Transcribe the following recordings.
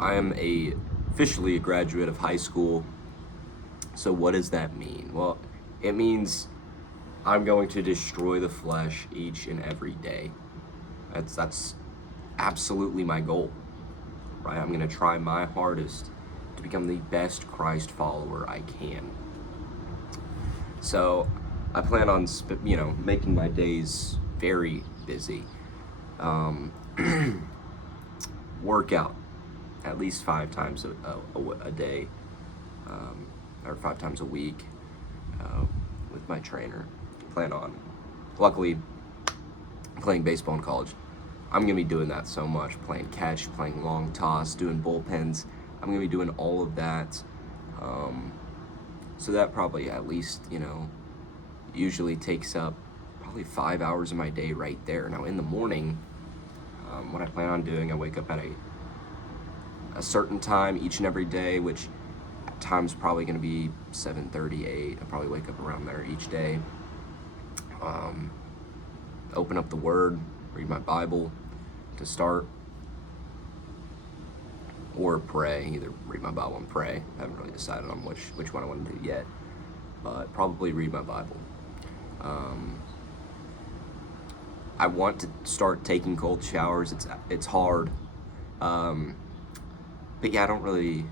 I am officially a graduate of high school. So what does that mean? Well, it means I'm going to destroy the flesh each and every day. That's absolutely my goal, right? I'm going to try my hardest to become the best Christ follower I can. So I plan on making my days very busy. Um, Workout at least 5 times a day, or 5 times a week, uh, with my trainer. Plan on, luckily, playing baseball in college. I'm gonna be doing that so much, playing catch, playing long toss, doing bullpens. I'm gonna be doing all of that. Um, so that probably at least, usually takes up probably 5 hours of my day right there. Now in the morning, what I plan on doing, I wake up at a certain time each and every day, which at times probably going to be 7:30, 8. I probably wake up around there each day. Open up the Word, read my Bible to start, or pray. Either read my Bible and pray. I haven't really decided on which one I want to do yet, but probably read my Bible. I want to start taking cold showers. It's hard, but yeah, I don't really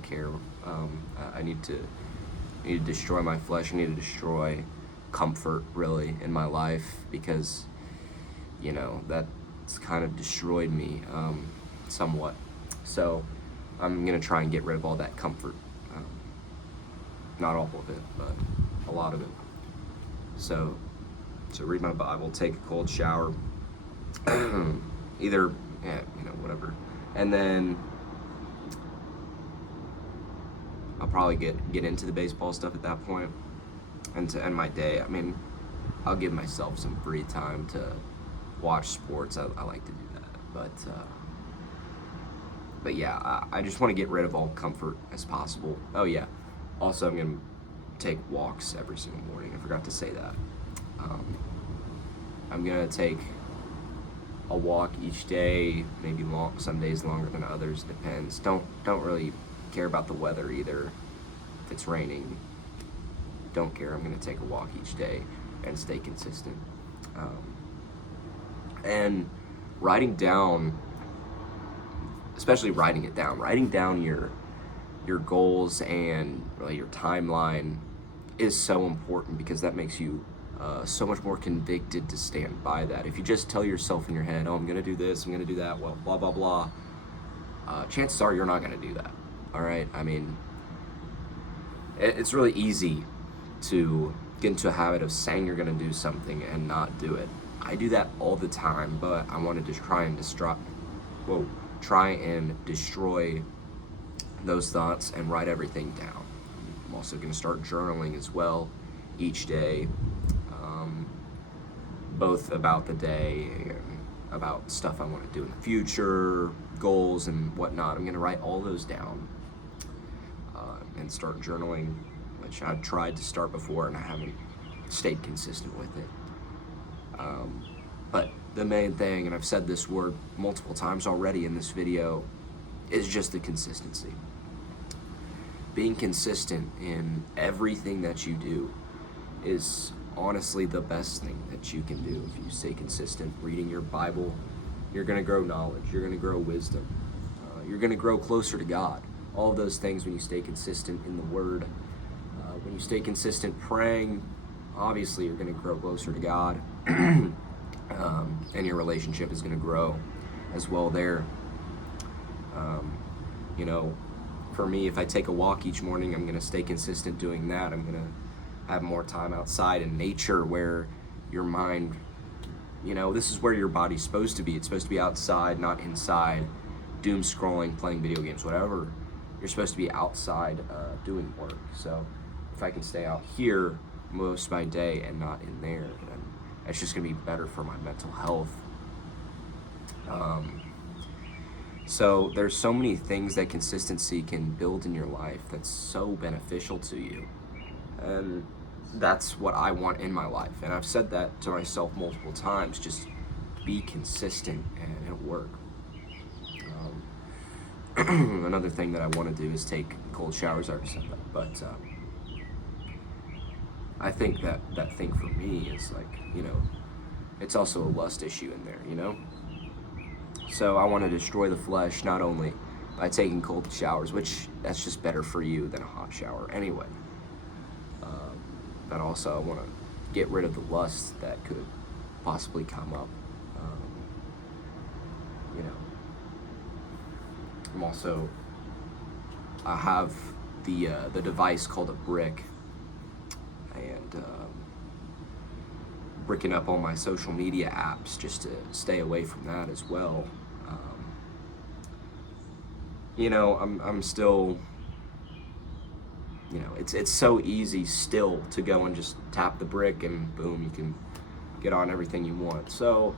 care. I need to destroy my flesh. I need to destroy comfort really in my life, because that's kind of destroyed me somewhat. So I'm gonna try and get rid of all that comfort. Not all of it, but a lot of it. So read my Bible, take a cold shower, either, whatever, and then I'll probably get into the baseball stuff at that point. And to end my day, I mean, I'll give myself some free time to watch sports. I like to do that, but yeah, I just want to get rid of all comfort as possible. Oh yeah, also I'm gonna take walks every single morning. I forgot to say that. I'm gonna take a walk each day, maybe some days longer than others, depends. Don't really care about the weather either. If it's raining, don't care. I'm gonna take a walk each day and stay consistent. And writing down, especially writing down your goals and really your timeline is so important, because that makes you so much more convicted to stand by that. If you just tell yourself in your head, oh, I'm gonna do this, I'm gonna do that, well, blah blah blah, chances are you're not gonna do that. All right, I mean, it's really easy to get into a habit of saying you're gonna do something and not do it. I do that all the time, but I wanted to try and destroy those thoughts and write everything down. I'm also gonna start journaling as well each day, both about the day and about stuff I want to do in the future, goals and whatnot. I'm gonna write all those down, and start journaling, which I've tried to start before and I haven't stayed consistent with it. But the main thing, and I've said this word multiple times already in this video, is just the consistency. Being consistent in everything that you do is honestly the best thing that you can do. If you stay consistent reading your Bible, you're going to grow knowledge, you're going to grow wisdom, you're going to grow closer to God. All of those things when you stay consistent in the Word. When you stay consistent praying, obviously you're going to grow closer to God, and your relationship is going to grow as well there. For me, if I take a walk each morning, I'm going to stay consistent doing that. I'm going to have more time outside in nature, where your mind, this is where your body's supposed to be. It's supposed to be outside, not inside, doom scrolling, playing video games, whatever. You're supposed to be outside doing work. So if I can stay out here most of my day and not in there, then it's just going to be better for my mental health. So there's so many things that consistency can build in your life that's so beneficial to you. And that's what I want in my life. And I've said that to myself multiple times, just be consistent and it'll work. Another thing that I want to do is take cold showers. I already said that, but I think that thing for me is like, it's also a lust issue in there. So I want to destroy the flesh not only by taking cold showers, which that's just better for you than a hot shower anyway, but also I want to get rid of the lust that could possibly come up. You know, I'm also, I have the device called a brick, and bricking up all my social media apps just to stay away from that as well. I'm still, it's so easy still to go and just tap the brick and boom, you can get on everything you want. So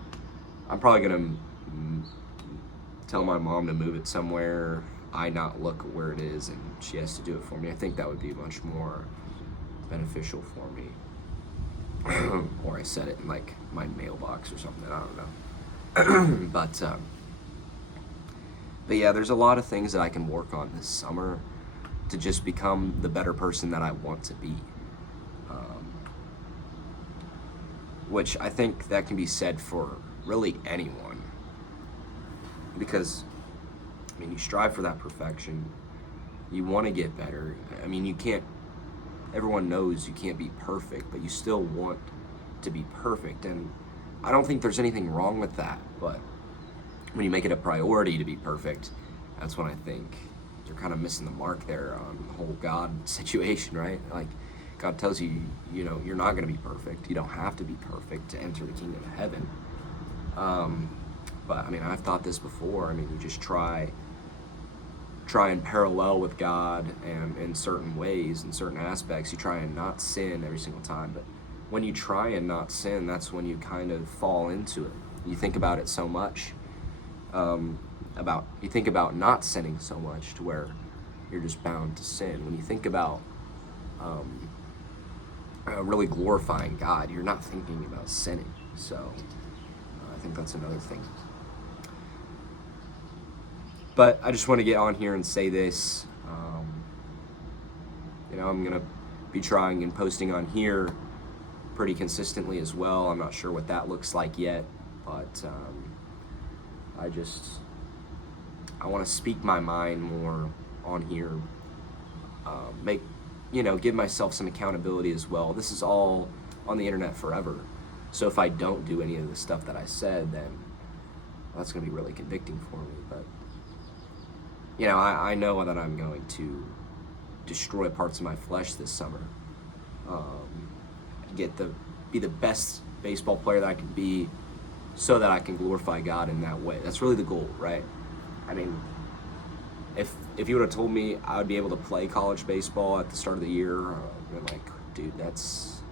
I'm probably gonna tell my mom to move it somewhere, I not look where it is, and she has to do it for me. I think that would be much more beneficial for me. Or I set it in like my mailbox or something, I don't know. But yeah, there's a lot of things that I can work on this summer to just become the better person that I want to be. Which I think that can be said for really anyone. Because, you strive for that perfection. You want to get better. Everyone knows you can't be perfect, but you still want to be perfect. And I don't think there's anything wrong with that, but when you make it a priority to be perfect, that's when I think you're kind of missing the mark there on the whole God situation, right? Like, God tells you, you're not going to be perfect. You don't have to be perfect to enter the kingdom of heaven. But I've thought this before. You just try and parallel with God, and in certain ways, in certain aspects, you try and not sin every single time. But when you try and not sin, that's when you kind of fall into it. You think about it so much. You think about not sinning so much to where you're just bound to sin. When you think about really glorifying God, you're not thinking about sinning. So I think that's another thing. But I just want to get on here and say this. I'm going to be trying and posting on here pretty consistently as well. I'm not sure what that looks like yet, but I want to speak my mind more on here. Give myself some accountability as well. This is all on the internet forever. So if I don't do any of the stuff that I said, then that's going to be really convicting for me. But I know that I'm going to destroy parts of my flesh this summer. Be the best baseball player that I can be, so that I can glorify God in that way. That's really the goal, right? If you would have told me I would be able to play college baseball at the start of the year, I'd be like, dude, it's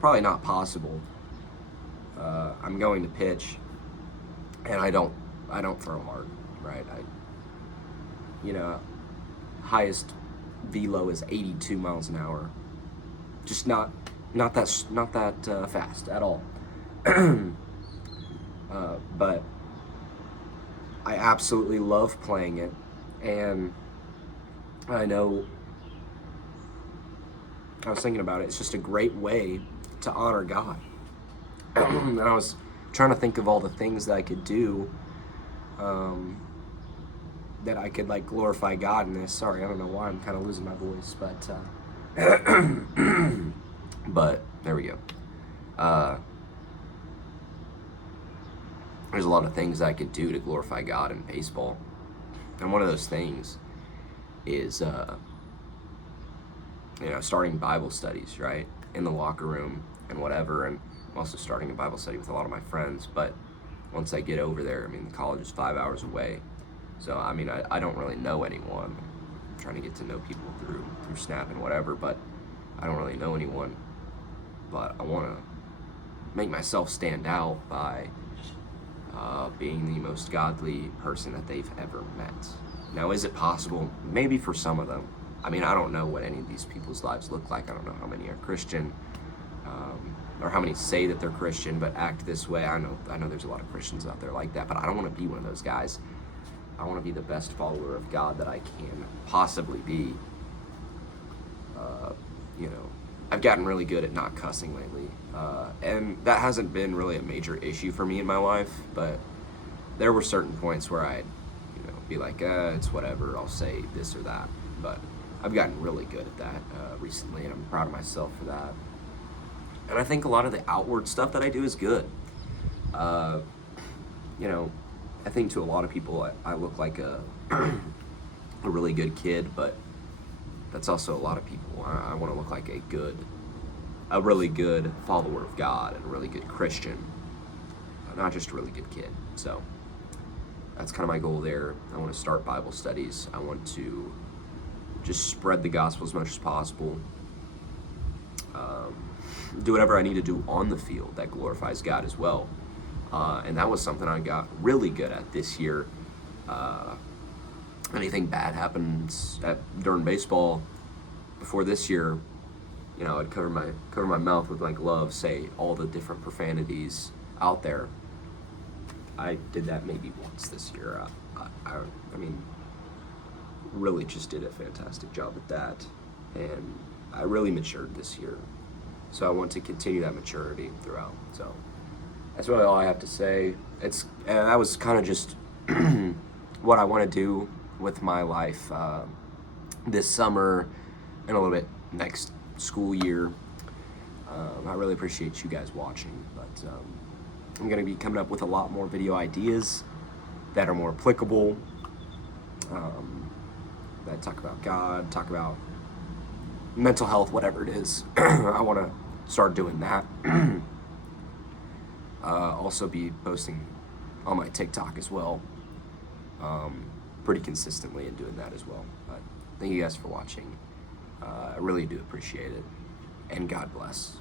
probably not possible. I'm going to pitch, and I don't throw hard, right? Highest velo is 82 miles an hour. Just not that fast at all. But I absolutely love playing it, and I know, I was thinking about it, it's just a great way to honor God. And I was trying to think of all the things that I could do, that I could glorify God in this. Sorry, I don't know why I'm kind of losing my voice, but but there we go. There's a lot of things I could do to glorify God in baseball. And one of those things is, starting Bible studies, right? In the locker room and whatever. And I'm also starting a Bible study with a lot of my friends. But once I get over there, the college is 5 hours away. So, I don't really know anyone. I'm trying to get to know people through Snap and whatever, but I don't really know anyone. But I want to make myself stand out by being the most godly person that they've ever met. Now, is it possible? Maybe for some of them. I don't know what any of these people's lives look like. I don't know how many are Christian, or how many say that they're Christian but act this way. I know there's a lot of Christians out there like that, but I don't want to be one of those guys. I want to be the best follower of God that I can possibly be. You know, I've gotten really good at not cussing lately, and that hasn't been really a major issue for me in my life. But there were certain points where I'd, be like, it's whatever. I'll say this or that. But I've gotten really good at that recently, and I'm proud of myself for that. And I think a lot of the outward stuff that I do is good. You know, I think to a lot of people, I look like a really good kid, but that's also a lot of people. I want to look like a really good follower of God and a really good Christian, not just a really good kid. So that's kind of my goal there. I want to start Bible studies. I want to just spread the gospel as much as possible. Do whatever I need to do on the field that glorifies God as well. And that was something I got really good at this year. Anything bad happens during baseball before this year, I'd cover my mouth with my glove, say all the different profanities out there. I did that maybe once this year. I mean, really just did a fantastic job at that, and I really matured this year. So I want to continue that maturity throughout. So that's really all I have to say. That was kind of just what I want to do with my life this summer and a little bit next school year. I really appreciate you guys watching, but I'm going to be coming up with a lot more video ideas that are more applicable, that talk about God, talk about mental health, whatever it is. I want to start doing that. Also be posting on my TikTok as well, pretty consistently, and doing that as well. But thank you guys for watching. I really do appreciate it, and God bless.